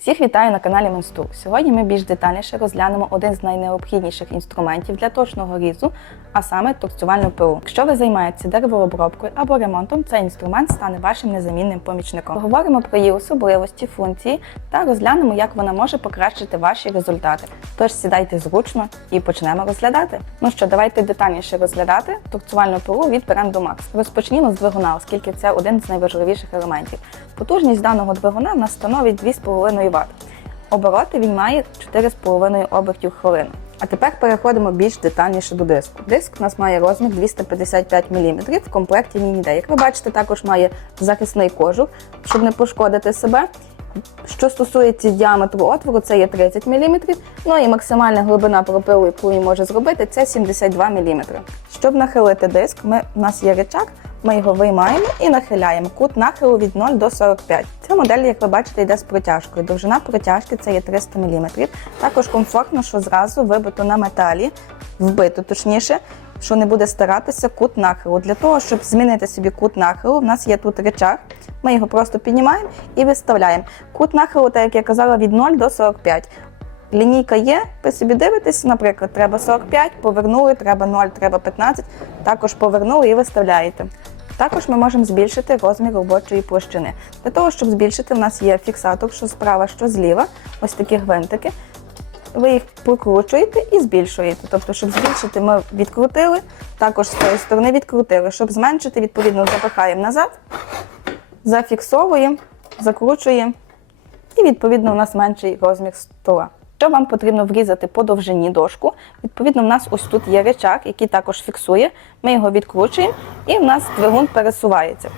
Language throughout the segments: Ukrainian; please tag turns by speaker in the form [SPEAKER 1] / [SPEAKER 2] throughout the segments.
[SPEAKER 1] Всіх вітаю на каналі Менструк. Сьогодні ми більш детальніше розглянемо один з найнеобхідніших інструментів для точного різу, а саме торцювальну пилу. Якщо ви займаєтеся деревообробкою або ремонтом, цей інструмент стане вашим незамінним помічником. Поговоримо про її особливості, функції та розглянемо, як вона може покращити ваші результати. Тож сідайте зручно і почнемо розглядати. Ну що, давайте детальніше розглядати торцювальну пилу від бренду Max. Розпочнімо з двигуна, оскільки це один з найважливіших елементів. Потужність даного двигуна в нас становить 2,5 Вт. Обороти він має 4,5 обертів хвилину. А тепер переходимо більш детальніше до диску. Диск у нас має розмір 255 мм, в комплекті він йде. Як ви бачите, також має захисний кожух, щоб не пошкодити себе. Що стосується діаметру отвору, це є 30 мм, ну і максимальна глибина пропилу, яку він може зробити, це 72 мм. Щоб нахилити диск, ми, у нас є рычаг, ми його виймаємо і нахиляємо. Кут нахилу від 0 до 45. Ця модель, як ви бачите, йде з протяжкою. Довжина протяжки це є 300 мм. Також комфортно, що зразу вибито на металі, вбито точніше, що не буде старатися кут нахилу. Для того, щоб змінити собі кут нахилу, в нас є тут речах. Ми його просто піднімаємо і виставляємо. Кут нахилу, так як я казала, від 0 до 45. Лінійка є, ви собі дивитесь, наприклад, треба 45, повернули, треба 0, треба 15, також повернули і виставляєте. Також ми можемо збільшити розмір робочої площини. Для того, щоб збільшити, в нас є фіксатор, що справа, що зліва, ось такі гвинтики. Ви їх прокручуєте і збільшуєте. Тобто, щоб збільшити, ми відкрутили, також з цієї сторони відкрутили. Щоб зменшити, відповідно, запихаємо назад, зафіксовуємо, закручуємо, і відповідно у нас менший розмір стола. Якщо вам потрібно врізати по довжині дошку, відповідно, в нас ось тут є речак, який також фіксує. Ми його відкручуємо, і в нас двигун пересувається.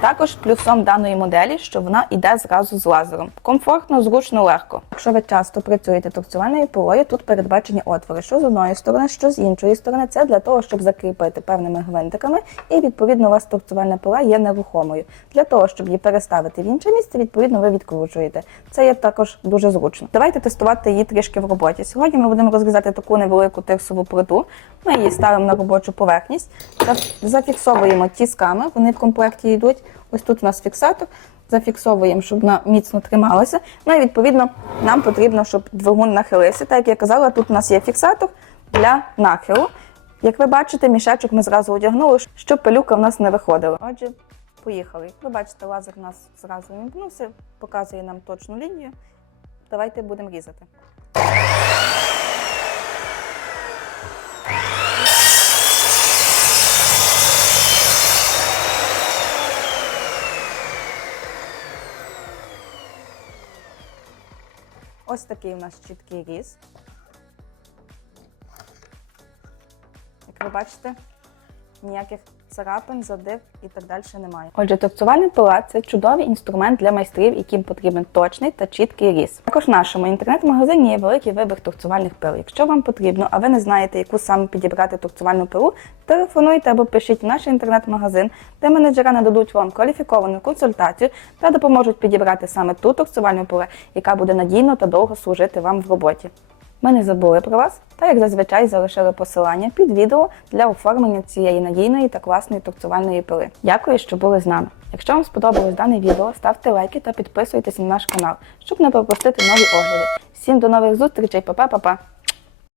[SPEAKER 1] Також плюсом даної моделі, що вона йде зразу з лазером. Комфортно, зручно, легко. Якщо ви часто працюєте торцювальною пилою, тут передбачені отвори, що з одної сторони, що з іншої сторони. Це для того, щоб закріпити певними гвинтиками, і відповідно у вас торцювальна пила є нерухомою. Для того, щоб її переставити в інше місце, відповідно, ви відкручуєте. Це є також дуже зручно. Давайте тестувати її трішки в роботі. Сьогодні ми будемо розрізати таку невелику тирсову плиту. Ми її ставимо на робочу поверхність, та зафіксовуємо тісками. Вони в комплекті йдуть. Ось тут у нас фіксатор. Зафіксовуємо, щоб вона міцно трималася. Ну і відповідно нам потрібно, щоб двигун нахилився. Так як я казала, тут у нас є фіксатор для нахилу. Як ви бачите, мішечок ми зразу одягнули, щоб пилюка в нас не виходила. Отже, поїхали. Ви бачите, лазер у нас зразу вімкнувся, показує нам точну лінію. Давайте будемо різати. Ось такий у нас чіткий різ. Як ви бачите, ніяких царапин, задив і так далі немає. Отже, торцювальний пила це чудовий інструмент для майстрів, яким потрібен точний та чіткий різ. Також в нашому інтернет-магазині є великий вибір торцювальних пил. Якщо вам потрібно, а ви не знаєте, яку саме підібрати торцювальну пилу, телефонуйте або пишіть в наш інтернет-магазин, де менеджера нададуть вам кваліфіковану консультацію та допоможуть підібрати саме ту торцювальну пилу, яка буде надійно та довго служити вам в роботі. Ми не забули про вас та, як зазвичай, залишили посилання під відео для оформлення цієї надійної та класної торцювальної пили. Дякую, що були з нами. Якщо вам сподобалось дане відео, ставте лайки та підписуйтесь на наш канал, щоб не пропустити нові огляди. Всім до нових зустрічей, па-па-па-па!